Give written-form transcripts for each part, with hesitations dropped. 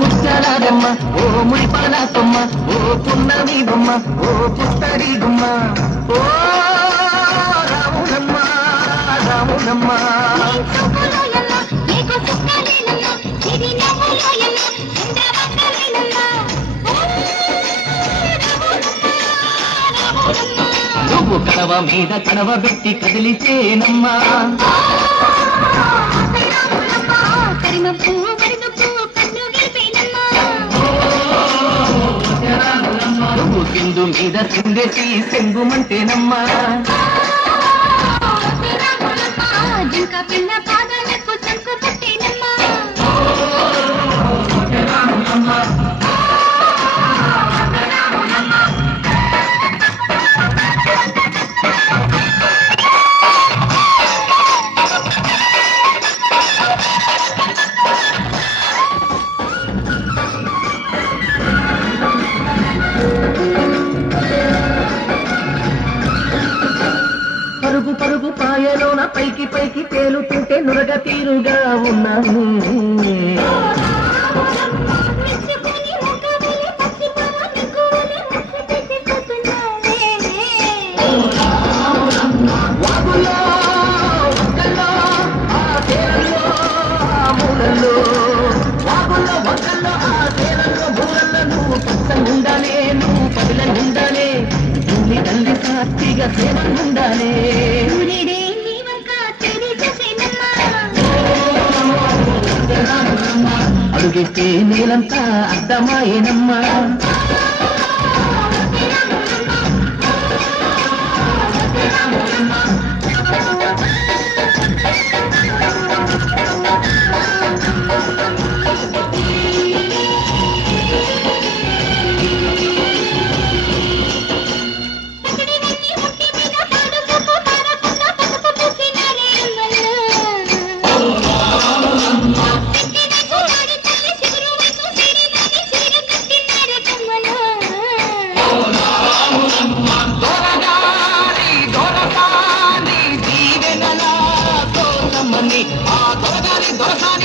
ముత్యాలమ్మ ఓ ముడిపాల కొమ్మ ఓ పున్నమి బొమ్మ ఓ పుత్తడి గుమ్మ ఓ రాములమ్మ రాములమ్మ నువ్వు కడవ మీద కడవ పెట్టి కదిలితేనమ్మా నువ్వు సింధు మీద సిందేసి సెంగుమంటేనమ్మా పరుగు పరుగు పాయలోన పైకి పైకి తేలుతుంటే నురగ తీరుగా ఉన్నాను వాగుల్లో ఒక్కల్లో ఆ తీరంలో ఆ మూలల్లో వాగుల్లో ఒక్కల్లో ఆ తీరంలో మూలల్లో నువ్వు పచ్చగుండాలే నువ్వు పదిలంగుండాలే భూమి తల్లి సాక్షిగా సేవంగుండాలే అడుగెత్తే నేలంతా అర్థమాయేనమ్మా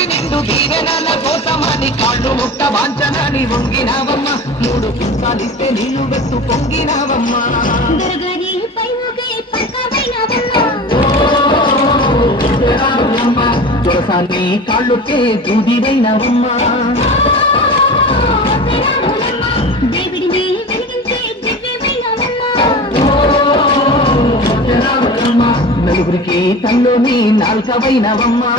నిండు దీవెనల కోసమని కాళ్ళు ముట్ట వాంచనని వంగినావమ్మ మూడు పింకాలిస్తే నీళ్లు వెత్తు పొంగినావమ్మా దొరసాన్ని కాళ్ళుకే దూదివైనవమ్మా నలుగురికి తల్లోని నాల్కవైనవమ్మా